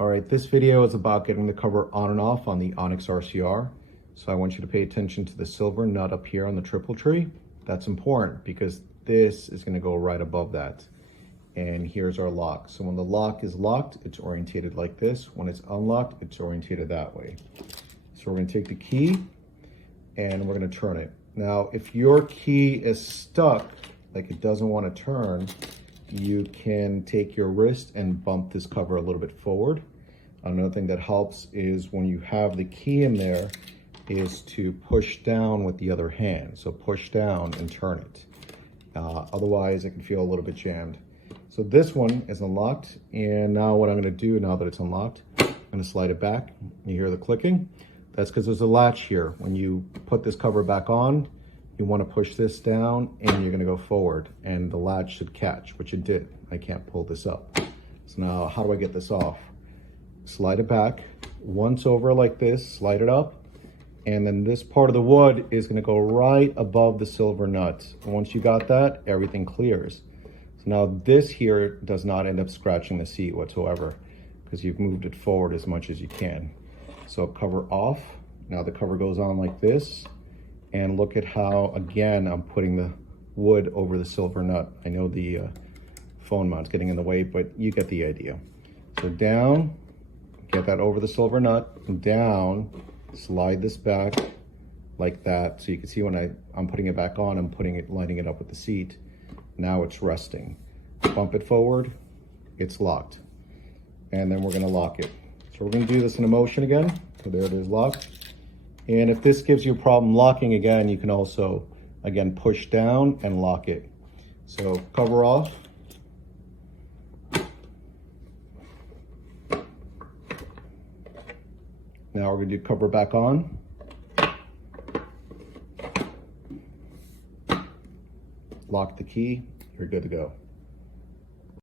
All right, this video is about getting the cover on and off on the ONYX RCR. So I want you to pay attention to the silver nut up here on the triple tree. That's important because this is gonna go right above that. And here's our lock. So when the lock is locked, it's orientated like this. When it's unlocked, it's orientated that way. So we're gonna take the key and we're gonna turn it. Now, if your key is stuck, like it doesn't wanna turn, you can take your wrist and bump this cover a little bit forward. Another thing that helps is when you have the key in there is to push down with the other hand. So push down and turn it. Otherwise, it can feel a little bit jammed. So this one is unlocked. And now what I'm gonna do now that it's unlocked, I'm gonna slide it back. You hear the clicking? That's because there's a latch here. When you put this cover back on, you want to push this down and you're going to go forward and the latch should catch, which it did. I can't pull this up. So now how do I get this off? Slide it back once over like this, slide it up, and then this part of the wood is going to go right above the silver nut. And once you got that, everything clears. So now this here does not end up scratching the seat whatsoever because you've moved it forward as much as you can. So cover off. Now the cover goes on like this. And look at how, again, I'm putting the wood over the silver nut. I know the phone mount's getting in the way, but you get the idea. So down, get that over the silver nut, and down, slide this back like that. So you can see when I'm putting it back on, I'm lining it up with the seat. Now it's resting. Bump it forward, it's locked. And then we're gonna lock it. So we're gonna do this in a motion again. So there it is locked. And if this gives you a problem locking again, you can also, again, push down and lock it. So cover off. Now we're gonna do cover back on. Lock the key, you're good to go.